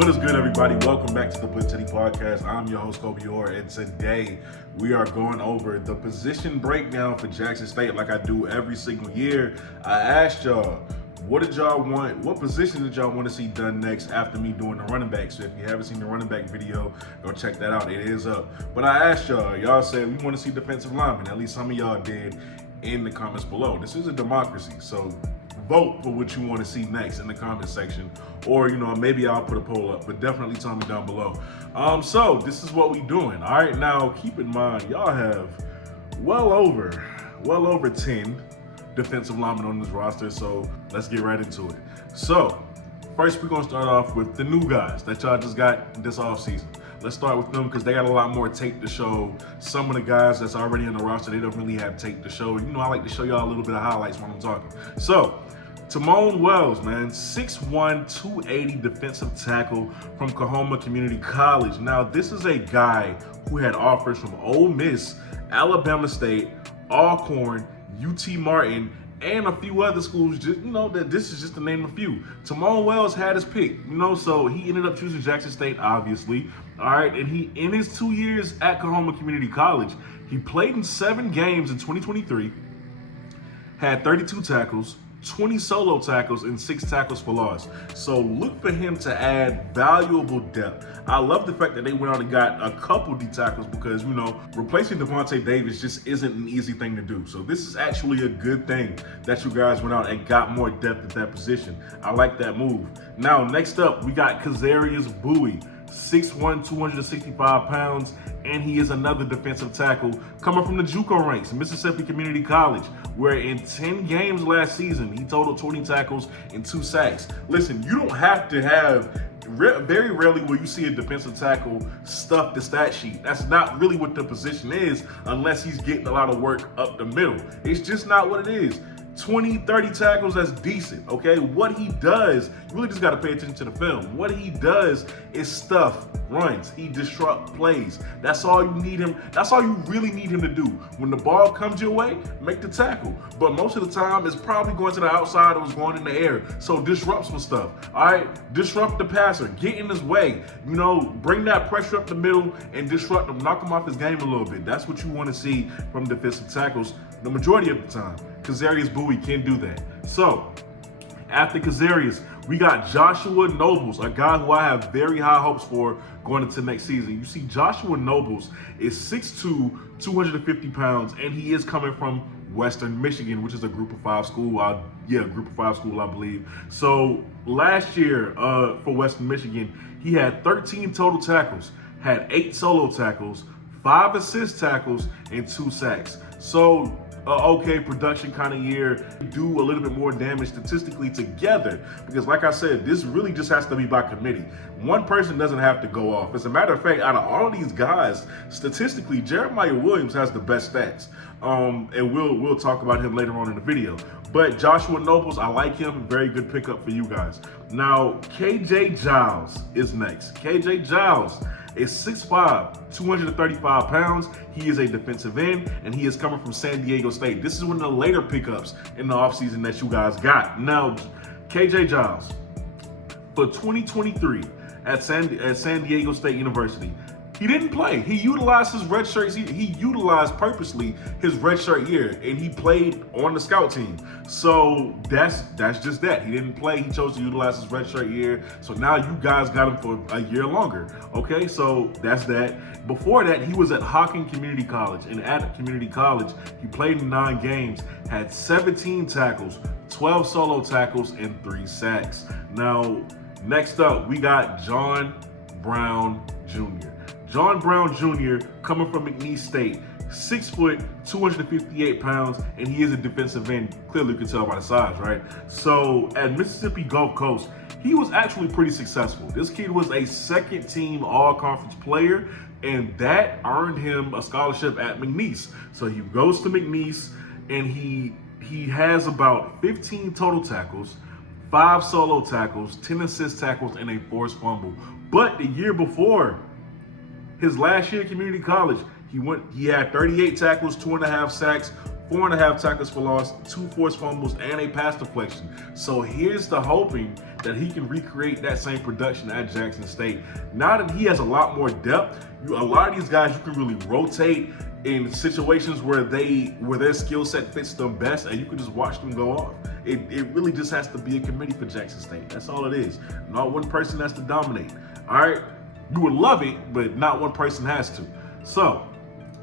What is good, everybody? Welcome back to the BlitzCity Podcast. I'm your host, Kobe Orr, and today we are going over the position breakdown for Jackson State like I do every single year. I asked y'all, what did y'all want? What position did y'all want to see done next after me doing the running back? So if you haven't seen the running back video, go check that out. It is up. But I asked y'all said we want to see defensive linemen. At least some of y'all did in the comments below. This is a democracy, so vote for what you want to see next in the comment section, or maybe I'll put a poll up, but definitely tell me down below. So this is what we doing. All right, now keep in mind y'all have well over 10 defensive linemen on this roster, so let's get right into it. So first we're gonna start off with the new guys that y'all just got this offseason. Let's start with them because they got a lot more tape to show. Some of the guys that's already on the roster, they don't really have tape to show. I like to show y'all a little bit of highlights when I'm talking. So Timon Wells, man, 6'1", 280 defensive tackle from Coahoma Community College. Now, this is a guy who had offers from Ole Miss, Alabama State, Alcorn, UT Martin, and a few other schools. Just that this is just to name a few. Timon Wells had his pick, so he ended up choosing Jackson State, obviously. All right, and he, in his 2 years at Coahoma Community College, he played in 7 games in 2023, had 32 tackles, 20 solo tackles, and 6 tackles for loss. So look for him to add valuable depth. I love the fact that they went out and got a couple D tackles because, replacing Devontae Davis just isn't an easy thing to do. So this is actually a good thing that you guys went out and got more depth at that position. I like that move. Now, next up, we got Kazarius Bowie, 6'1", 265 pounds, and he is another defensive tackle coming from the JUCO ranks, Mississippi Community College, where in 10 games last season, he totaled 20 tackles and 2 sacks. Listen, you don't have to have, very rarely will you see a defensive tackle stuff the stat sheet. That's not really what the position is unless he's getting a lot of work up the middle. It's just not what it is. 20, 30 tackles, that's decent, okay? What he does, you really just got to pay attention to the film. What he does is stuff runs. He disrupt plays. That's all you need him. That's all you really need him to do. When the ball comes your way, make the tackle. But most of the time, it's probably going to the outside or it's going in the air. So disrupt some stuff, all right? Disrupt the passer. Get in his way. Bring that pressure up the middle and disrupt him. Knock him off his game a little bit. That's what you want to see from defensive tackles the majority of the time. Kazarius Bowie can do that. So, after Kazarius, we got Joshua Nobles, a guy who I have very high hopes for going into next season. You see, Joshua Nobles is 6'2", 250 pounds, and he is coming from Western Michigan, which is a Group of 5 school. Group of 5 school, I believe. So, last year for Western Michigan, he had 13 total tackles, had 8 solo tackles, 5 assist tackles, and 2 sacks. So, okay production kind of year, do a little bit more damage statistically together, because like I said, this really just has to be by committee. One person doesn't have to go off. As a matter of fact, out of all of these guys, statistically, Jeremiah Williams has the best stats, and we'll talk about him later on in the video. But Joshua Nobles, I like him. Very good pickup for you guys. Now, KJ Giles is next. KJ Giles is 6'5", 235 pounds. He is a defensive end, and he is coming from San Diego State. This is one of the later pickups in the offseason that you guys got. Now, KJ Giles, for 2023 at San Diego State University, he didn't play. He utilized his redshirt. He utilized purposely his redshirt year, and he played on the scout team. So that's just that. He didn't play. He chose to utilize his redshirt year. So now you guys got him for a year longer. Okay, so that's that. Before that, he was at Hocking Community College, and at Community College, he played in 9 games, had 17 tackles, 12 solo tackles, and 3 sacks. Now, next up, we got John Brown Jr. John Brown Jr. coming from McNeese State, 6 foot, 258 pounds, and he is a defensive end. Clearly you can tell by the size, right? So at Mississippi Gulf Coast, he was actually pretty successful. This kid was a second team all-conference player, and that earned him a scholarship at McNeese. So he goes to McNeese, and he has about 15 total tackles, 5 solo tackles, 10 assist tackles, and a forced fumble. But the year before, his last year at community college, he had 38 tackles, 2.5 sacks, 4.5 tackles for loss, 2 forced fumbles, and a pass deflection. So here's the hoping that he can recreate that same production at Jackson State. Now that he has a lot more depth, a lot of these guys you can really rotate in situations where their skill set fits them best, and you can just watch them go off. It really just has to be a committee for Jackson State. That's all it is. Not one person has to dominate. All right, you would love it, but not one person has to. So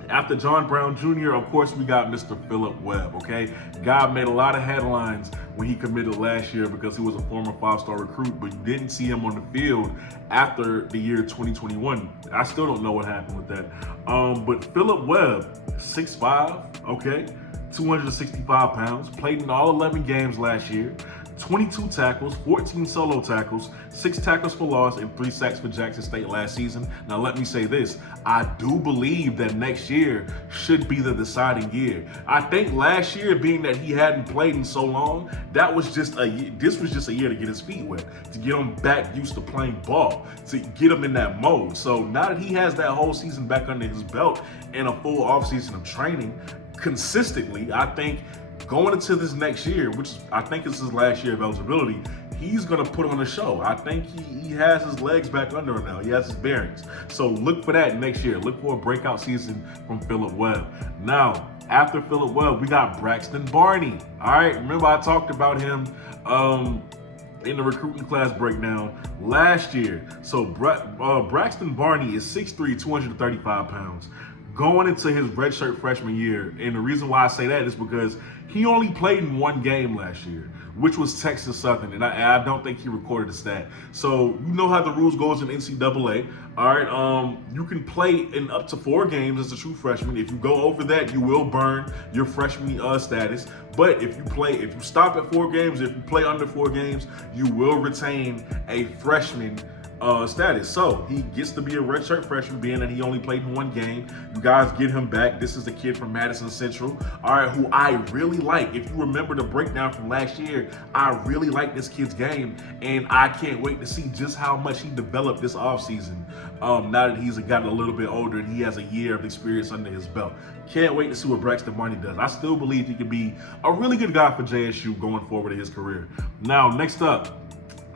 after John Brown Jr., of course, we got Mr. Philip Webb, okay? Guy made a lot of headlines when he committed last year because he was a former 5-star recruit, but you didn't see him on the field after the year 2021. I still don't know what happened with that. But Philip Webb, 6'5", okay? 265 pounds, played in all 11 games last year, 22 tackles, 14 solo tackles, 6 tackles for loss, and 3 sacks for Jackson State last season. Now let me say this, I do believe that next year should be the deciding year. I think last year, being that he hadn't played in so long, this was just a year to get his feet wet, to get him back used to playing ball, to get him in that mode. So now that he has that whole season back under his belt and a full offseason of training consistently, I think going into this next year, which I think is his last year of eligibility, he's going to put on a show. I think he has his legs back under him now. He has his bearings. So look for that next year. Look for a breakout season from Philip Webb. Now, after Philip Webb, we got Braxton Barney. All right, remember I talked about him in the recruiting class breakdown last year. So Braxton Barney is 6'3", 235 pounds. Going into his redshirt freshman year, and the reason why I say that is because he only played in one game last year, which was Texas Southern, and I don't think he recorded a stat. So you know how the rules goes in NCAA. All right, you can play in up to 4 games as a true freshman. If you go over that, you will burn your freshman status. But if you stop at 4 games, if you play under 4 games, you will retain a freshman status. So he gets to be a redshirt freshman, being that he only played in 1 game. You guys get him back. This is the kid from Madison Central, all right, who I really like. If you remember the breakdown from last year, I really like this kid's game, and I can't wait to see just how much he developed this offseason. Now that he's gotten a little bit older and he has a year of experience under his belt. Can't wait to see what Braxton Barney does. I still believe he could be a really good guy for JSU going forward in his career. Now, next up,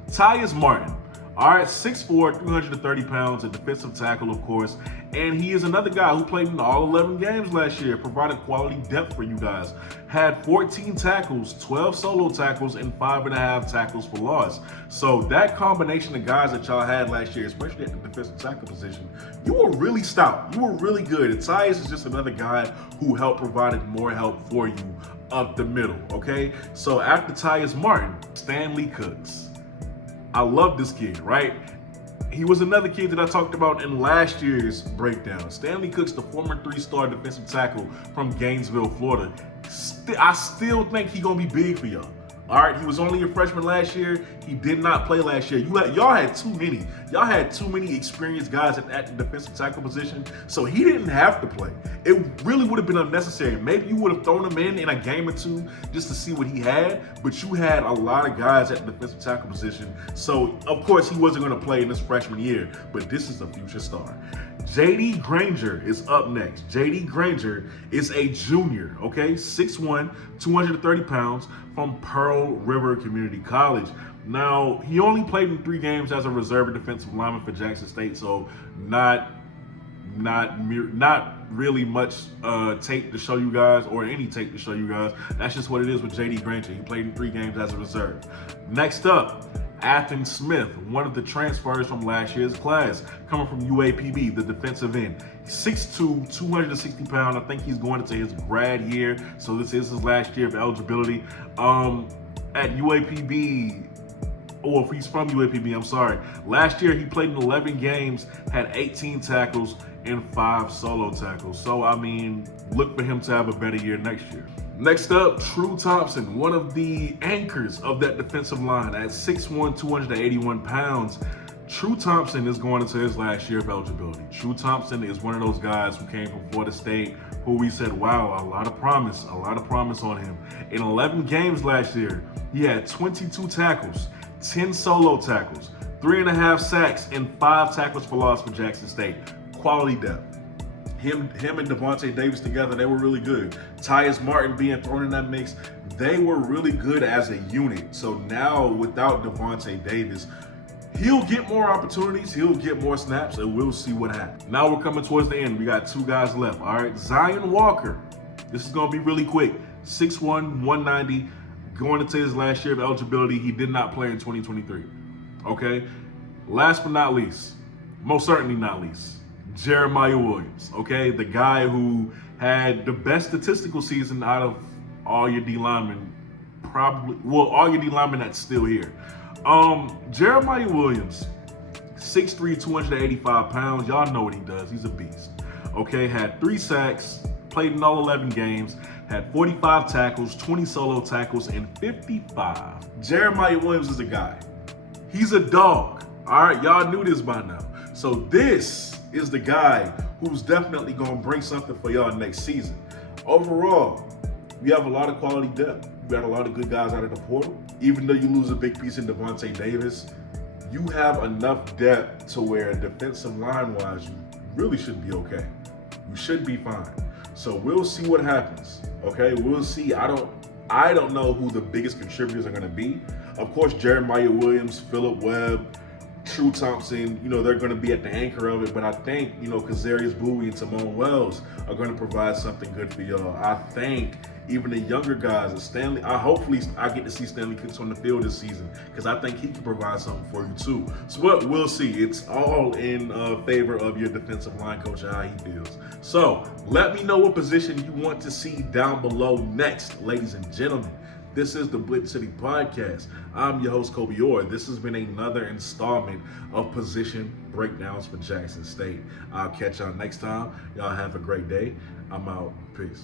Tyus Martin. All right, 6'4", 330 pounds, a defensive tackle, of course. And he is another guy who played in all 11 games last year, provided quality depth for you guys. Had 14 tackles, 12 solo tackles, and 5.5 tackles for loss. So that combination of guys that y'all had last year, especially at the defensive tackle position, you were really stout. You were really good. And Tyus is just another guy who provided more help for you up the middle, okay? So after Tyus Martin, Stanley Cooks. I love this kid, right? He was another kid that I talked about in last year's breakdown. Stanley Cooks, the former 3-star defensive tackle from Gainesville, Florida. I still think he's going to be big for y'all. All right, he was only a freshman last year. He did not play last year. Y'all had too many. Y'all had too many experienced guys at the defensive tackle position, so he didn't have to play. It really would have been unnecessary. Maybe you would have thrown him in a game or 2 just to see what he had, but you had a lot of guys at the defensive tackle position. So, of course, he wasn't going to play in this freshman year, but this is a future star. J.D. Granger is up next. J.D. Granger is a junior, okay? 6'1", 230 pounds from Pearl River Community College. Now, he only played in 3 games as a reserve defensive lineman for Jackson State, so not really much tape to show you guys, or any tape to show you guys. That's just what it is with J.D. Granger. He played in 3 games as a reserve. Next up, Athen Smith, one of the transfers from last year's class, coming from UAPB, the defensive end. 6'2", 260 pounds. I think he's going into his grad year, so this is his last year of eligibility. At UAPB, or if he's from UAPB, I'm sorry. Last year, he played in 11 games, had 18 tackles, and 5 solo tackles. So, I mean, look for him to have a better year next year. Next up, True Thompson, one of the anchors of that defensive line at 6'1", 281 pounds. True Thompson is going into his last year of eligibility. True Thompson is one of those guys who came from Florida State, who we said, wow, a lot of promise on him. In 11 games last year, he had 22 tackles, 10 solo tackles, 3.5 sacks, and 5 tackles for loss for Jackson State. Quality depth. Him and Devontae Davis together, they were really good. Tyus Martin being thrown in that mix, they were really good as a unit. So now without Devontae Davis, he'll get more opportunities, he'll get more snaps, and we'll see what happens. Now we're coming towards the end. We got 2 guys left, all right? Zion Walker, this is going to be really quick. 6'1", 190, going into his last year of eligibility. He did not play in 2023, okay? Last but not least, most certainly not least, Jeremiah Williams, okay? The guy who had the best statistical season out of all your D linemen, all your D linemen that's still here. Jeremiah Williams, 6'3", 285 pounds. Y'all know what he does. He's a beast, okay? Had 3 sacks, played in all 11 games, had 45 tackles, 20 solo tackles, and 55. Jeremiah Williams is a guy. He's a dog, all right? Y'all knew this by now. So this is the guy who's definitely going to bring something for y'all next season. Overall, we have a lot of quality depth. We got a lot of good guys out of the portal. Even though you lose a big piece in Devontae Davis, you have enough depth to where defensive line-wise, you really should be okay. You should be fine. So we'll see what happens, okay? We'll see. I don't know who the biggest contributors are going to be. Of course, Jeremiah Williams, Phillip Webb, True Thompson, they're going to be at the anchor of it, but I think, Kazarius Bowie and Timon Wells are going to provide something good for y'all. I think even the younger guys, hopefully I get to see Stanley Cooks on the field this season, because I think he can provide something for you too. So what we'll see. It's all in favor of your defensive line coach and how he deals. So let me know what position you want to see down below next, ladies and gentlemen. This is the BlitzCity Podcast. I'm your host, Kobe Orr. This has been another installment of Position Breakdowns for Jackson State. I'll catch y'all next time. Y'all have a great day. I'm out. Peace.